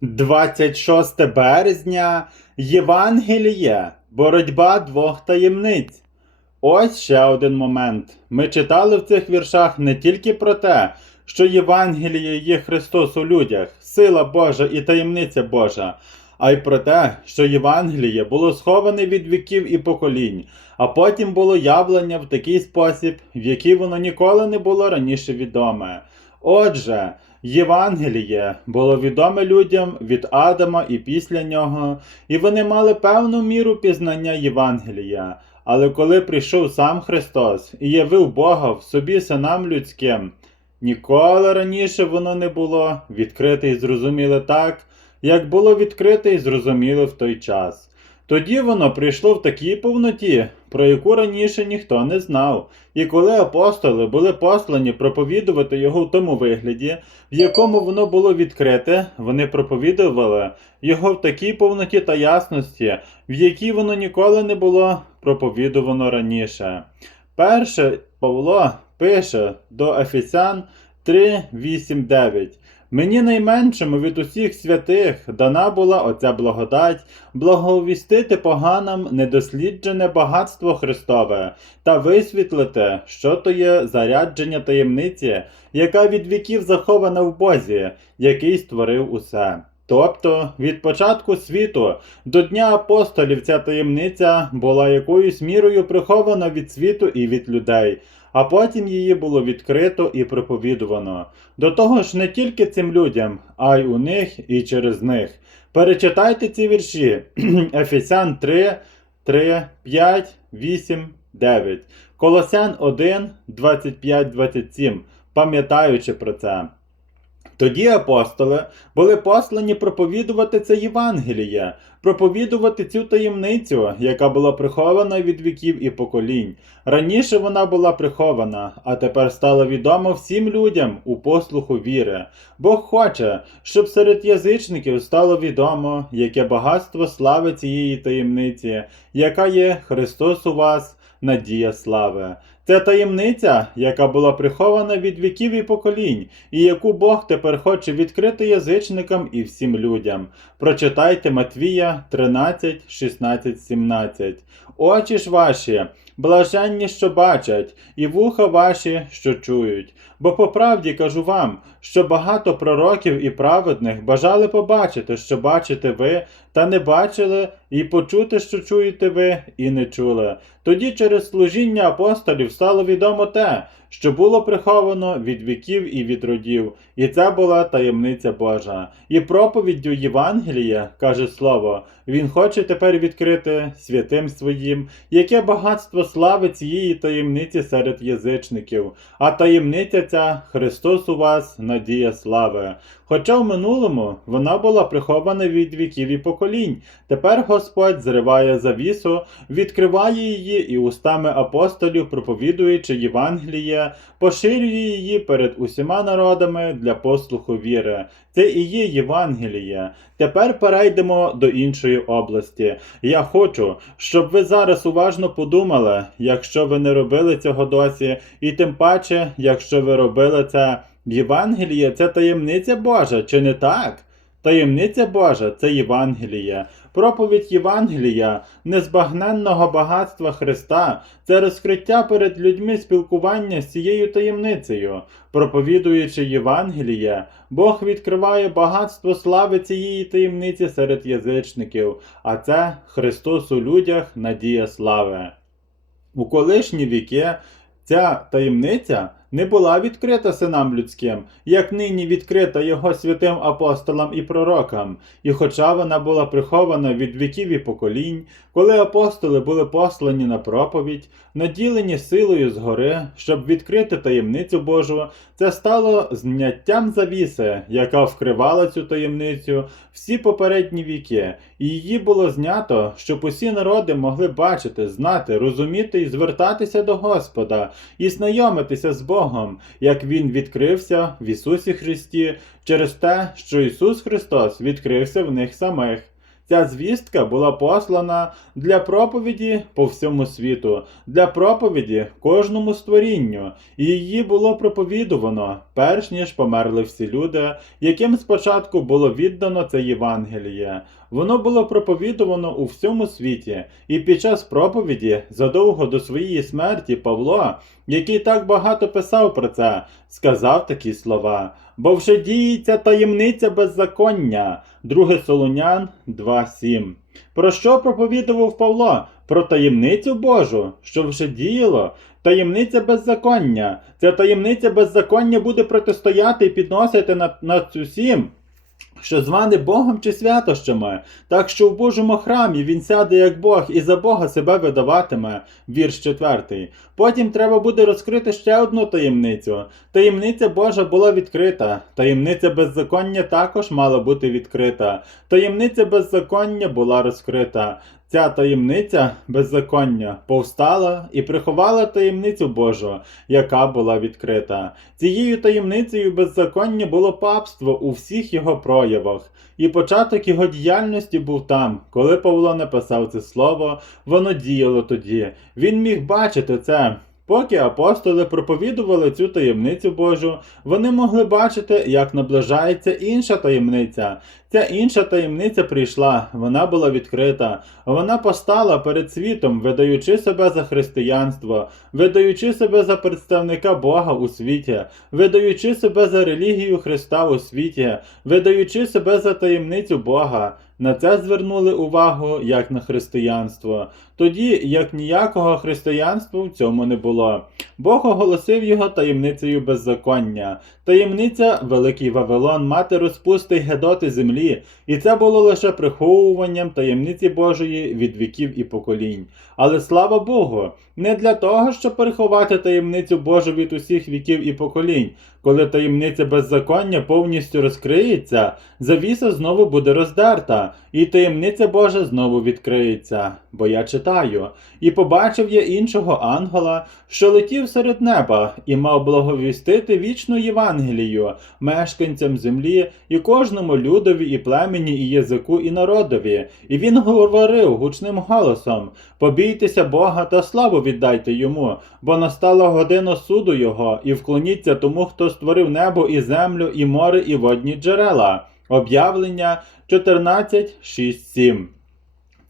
26 березня Євангеліє, боротьба двох таємниць. Ось ще один момент. Ми читали в цих віршах не тільки про те, що Євангеліє є Христос у людях, сила Божа і таємниця Божа, а й про те, що Євангеліє було сховане від віків і поколінь, а потім було явлення в такий спосіб, в який воно ніколи не було раніше відоме. Отже, Євангеліє було відоме людям від Адама і після нього, і вони мали певну міру пізнання Євангелія. Але коли прийшов сам Христос і явив Бога в собі синам людським, ніколи раніше воно не було відкрите і зрозуміле так, як було відкрите і зрозуміле в той час. Тоді воно прийшло в такій повноті, про яку раніше ніхто не знав. І коли апостоли були послані проповідувати його в тому вигляді, в якому воно було відкрите, вони проповідували його в такій повноті та ясності, в якій воно ніколи не було проповідувано раніше. Перше Павло пише до Ефесян 3, 8, 9. Мені найменшому від усіх святих дана була оця благодать, благовістити поганам недосліджене багатство Христове та висвітлити, що то є зарядження таємниці, яка від віків захована в Бозі, який створив усе. Тобто від початку світу до Дня апостолів ця таємниця була якоюсь мірою прихована від світу і від людей, а потім її було відкрито і проповідувано. До того ж, не тільки цим людям, а й у них і через них. Перечитайте ці вірші Ефесян 3, 3, 5, 8, 9, Колосян 1, 25, 27, пам'ятаючи про це. Тоді апостоли були послані проповідувати це Євангеліє, проповідувати цю таємницю, яка була прихована від віків і поколінь. Раніше вона була прихована, а тепер стала відома всім людям у послуху віри. Бог хоче, щоб серед язичників стало відомо, яке багатство слави цієї таємниці, яка є Христос у вас, надія слави. Це таємниця, яка була прихована від віків і поколінь, і яку Бог тепер хоче відкрити язичникам і всім людям. Прочитайте Матвія 13, 16, 17. Очі ж ваші, блаженні, що бачать, і вуха ваші, що чують. Бо по правді кажу вам, що багато пророків і праведних бажали побачити, що бачите ви, та не бачили, і почути, що чуєте ви, і не чули. Тоді через служіння апостолів стало відомо те, що було приховано від віків і від родів, і це була таємниця Божа. І проповіддю Євангелія, каже слово, він хоче тепер відкрити святим своїм, яке багатство слави цієї таємниці серед язичників, а таємниця ця Христос у вас, надія слави. Хоча в минулому вона була прихована від віків і поколінь, тепер Господь зриває завісу, відкриває її і устами апостолів, проповідуючи Євангеліє, поширює її перед усіма народами для послуху віри. Це і є Євангеліє. Тепер перейдемо до іншої області. Я хочу, щоб ви зараз уважно подумали, якщо ви не робили цього досі, і тим паче, якщо ви робили це. Євангеліє це таємниця Божа, чи не так? Таємниця Божа це Євангеліє. Проповідь Євангелія, незбагненного багатства Христа, це розкриття перед людьми спілкування з цією таємницею. Проповідуючи Євангеліє, Бог відкриває багатство слави цієї таємниці серед язичників, а це Христос у людях, надія слави. У колишні віки ця таємниця не була відкрита синам людським, як нині відкрита його святим апостолам і пророкам, і хоча вона була прихована від віків і поколінь, коли апостоли були послані на проповідь, наділені силою згори, щоб відкрити таємницю Божу, це стало зняттям завіси, яка вкривала цю таємницю всі попередні віки, і її було знято, щоб усі народи могли бачити, знати, розуміти і звертатися до Господа, і знайомитися з Богом, як Він відкрився в Ісусі Христі через те, що Ісус Христос відкрився в них самих. Ця звістка була послана для проповіді по всьому світу, для проповіді кожному створінню, і її було проповідувано перш ніж померли всі люди, яким спочатку було віддано це Євангеліє. Воно було проповідувано у всьому світі, і під час проповіді, задовго до своєї смерті, Павло, який так багато писав про це, сказав такі слова: бо вже діється таємниця беззаконня. 2 Солонян 2.7. Про що проповідував Павло? Про таємницю Божу, що вже діяло. Таємниця беззаконня. Ця таємниця беззаконня буде протистояти і підносити над, над усім, що званий Богом чи святощами, так що в Божому храмі він сяде як Бог і за Бога себе видаватиме. Вірш 4. Потім треба буде розкрити ще одну таємницю. Таємниця Божа була відкрита. Таємниця беззаконня також мала бути відкрита. Таємниця беззаконня була розкрита. Ця таємниця беззаконня повстала і приховала таємницю Божу, яка була відкрита. Цією таємницею беззаконня було папство у всіх його проявах, і початок його діяльності був там, коли Павло написав це слово, воно діяло тоді. Він міг бачити це. Поки апостоли проповідували цю таємницю Божу, вони могли бачити, як наближається інша таємниця. Ця інша таємниця прийшла, вона була відкрита, вона постала перед світом, видаючи себе за християнство, видаючи себе за представника Бога у світі, видаючи себе за релігію Христа у світі, видаючи себе за таємницю Бога. На це звернули увагу як на християнство, тоді як ніякого християнства в цьому не було. Бог оголосив його таємницею беззаконня. Таємниця Великий Вавилон, мати розпусти гедоти землі, і це було лише приховуванням таємниці Божої від віків і поколінь. Але слава Богу, не для того, щоб переховати таємницю Божу від усіх віків і поколінь. Коли таємниця беззаконня повністю розкриється, завіса знову буде роздерта, і таємниця Божа знову відкриється. Бо я читаю, і побачив я іншого ангела, що летів серед неба, і мав благовістити вічну Євангелію мешканцям землі і кожному людові, і племені, і язику, і народові. І він говорив гучним голосом: Побійтеся Бога та славу віддайте йому, бо настала година суду Його, і вклоніться тому, хто створив небо і землю, і море, і водні джерела. Об'явлення 14, 6, 7.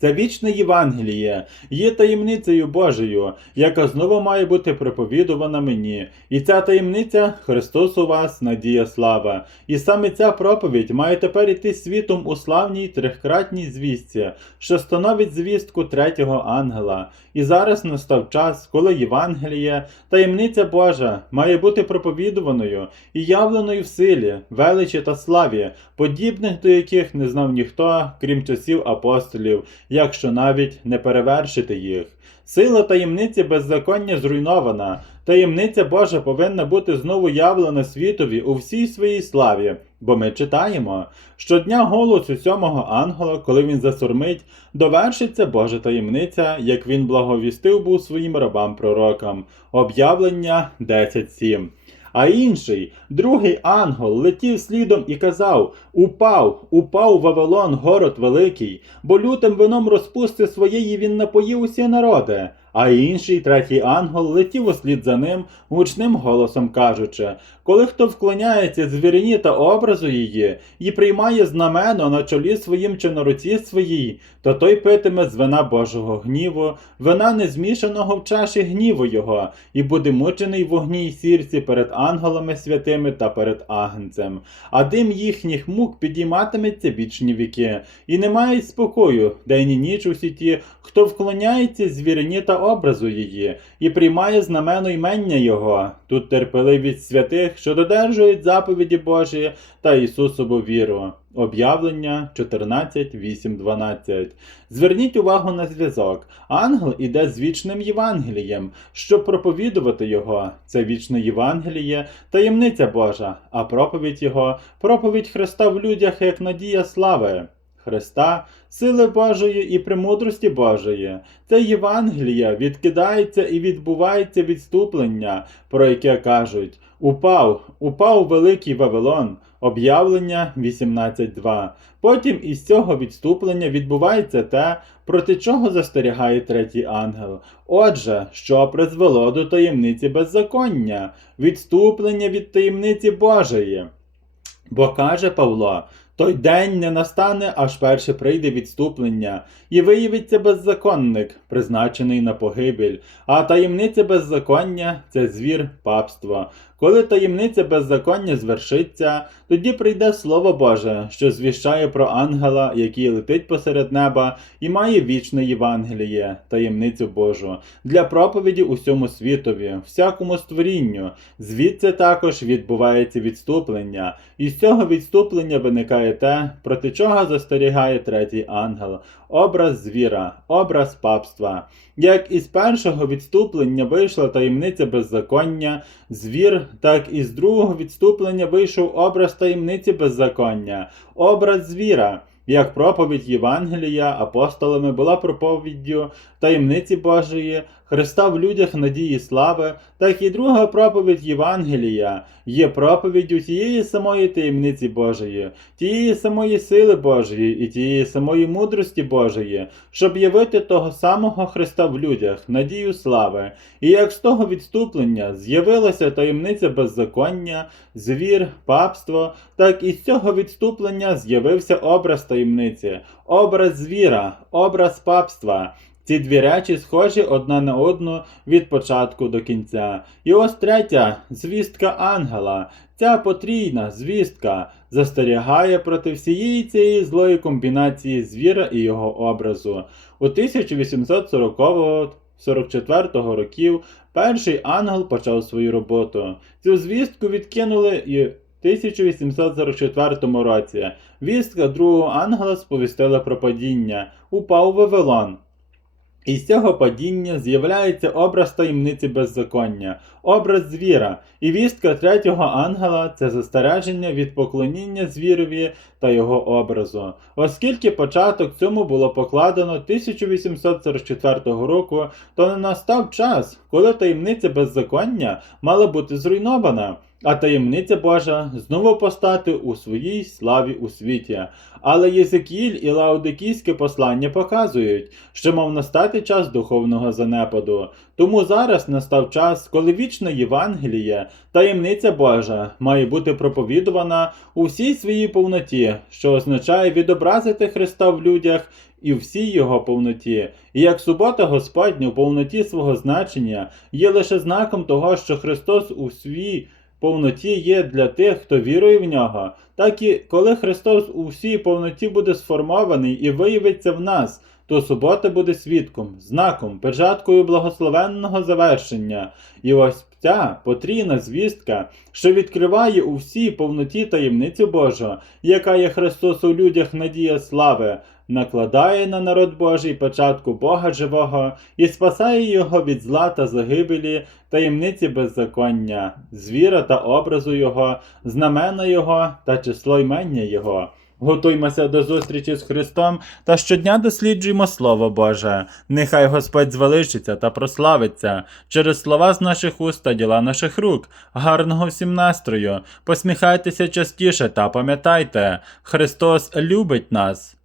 Це вічне Євангеліє є таємницею Божою, яка знову має бути проповідувана мені. І ця таємниця Христос у вас, надія слава. І саме ця проповідь має тепер іти світом у славній трикратній звістці, що становить звістку третього ангела. І зараз настав час, коли Євангеліє, таємниця Божа, має бути проповідуваною і явленою в силі, величі та славі, подібних до яких не знав ніхто, крім часів апостолів якщо навіть не перевершити їх. Сила таємниці беззаконня зруйнована. Таємниця Божа повинна бути знову явлена світові у всій своїй славі, бо ми читаємо, щодня голосу сьомого ангела, коли він засурмить, довершиться Божа таємниця, як він благовістив був своїм рабам пророкам. Об'явлення 10.7. А інший, другий ангел, летів слідом і казав: Упав, упав Вавилон, город великий, бо лютим вином розпусти своєї він напоїв усі народи. А інший, третій ангел, летів услід за ним, гучним голосом кажучи: Коли хто вклоняється звірині та образу її, і приймає знамено на чолі своїм чи на руці своїй, то той питиме з вина Божого гніву, вина не змішаного в чаші гніву його, і буде мучений в вогні й сірці перед ангелами святими та перед агнцем. А дим їхніх мук підійматиметься вічні віки, і не мають спокою, день і ніч усі ті, хто вклоняється звірині та образу її, і приймає знамено ймення Його. Тут терпеливість святих, що додержують заповіді Божі та Ісусову віру. Об'явлення 14, 8, 12. Зверніть увагу на зв'язок. Ангел іде з вічним Євангелієм, щоб проповідувати його. Це вічне Євангеліє, таємниця Божа, а проповідь Його, проповідь Христа в людях як надія слави. Христа, сили Божої і премудрості Божої. Це Євангелія відкидається і відбувається відступлення, про яке кажуть: Упав, упав великий Вавилон. Об'явлення 18.2. Потім із цього відступлення відбувається те, проти чого застерігає третій ангел. Отже, що призвело до таємниці беззаконня, відступлення від таємниці Божої. Бо каже Павло, той день не настане, аж перше прийде відступлення, і виявиться беззаконник, призначений на погибель, а таємниця беззаконня це звір папство. Коли таємниця беззаконня звершиться, тоді прийде Слово Боже, що звіщає про ангела, який летить посеред неба і має вічне Євангеліє, таємницю Божу, для проповіді усьому світові, всякому створінню. Звідси також відбувається відступлення, і з цього відступлення виникає те, проти чого застерігає третій ангел, образ звіра, образ папства. Як із першого відступлення вийшла таємниця беззаконня, звір, так і з другого відступлення вийшов образ таємниці беззаконня, образ звіра. Як проповідь Євангелія апостолами була проповіддю таємниці Божої, Христа в людях надії слави, так і друга проповідь Євангелія є проповіддю тієї самої таємниці Божої, тієї самої сили Божої і тієї самої мудрості Божої, щоб явити того самого Христа в людях, надію слави. І як з того відступлення з'явилася таємниця беззаконня, звір, папство, так і з цього відступлення з'явився образ таємниці, образ звіра, образ папства. Ці дві речі схожі одна на одну від початку до кінця. І ось третя звістка ангела. Ця потрійна звістка застерігає проти всієї цієї злої комбінації звіра і його образу. У 1840-44 років перший ангел почав свою роботу. Цю звістку відкинули і в 1844 році. Вістка другого ангела сповістила про падіння. Упав Вавилон. І з цього падіння з'являється образ таємниці беззаконня, образ звіра, і вістка третього ангела це застереження від поклоніння звірові та його образу. Оскільки початок цьому було покладено 1844 року, то не настав час, коли таємниця беззаконня мала бути зруйнована. А таємниця Божа знову постати у своїй славі у світі. Але Єзекіль і Лаодикійське послання показують, що мав настати час духовного занепаду. Тому зараз настав час, коли вічне Євангеліє, таємниця Божа, має бути проповідувана у всій своїй повноті, що означає відобразити Христа в людях і всій його повноті. І як субота Господня у повноті свого значення є лише знаком того, що Христос у свій повноті є для тих, хто вірує в нього, так і коли Христос у всій повноті буде сформований і виявиться в нас, то субота буде свідком, знаком, печаткою благословенного завершення. І ось ця потрійна звістка, що відкриває у всій повноті таємницю Божу, яка є Христос у людях надія слави, накладає на народ Божий початку Бога живого і спасає його від зла та загибелі, таємниці беззаконня, звіра та образу Його, знамена Його та число ймення Його. Готуймося до зустрічі з Христом та щодня досліджуємо Слово Боже. Нехай Господь звеличиться та прославиться через слова з наших уст та діла наших рук. Гарного всім настрою! Посміхайтеся частіше та пам'ятайте, Христос любить нас.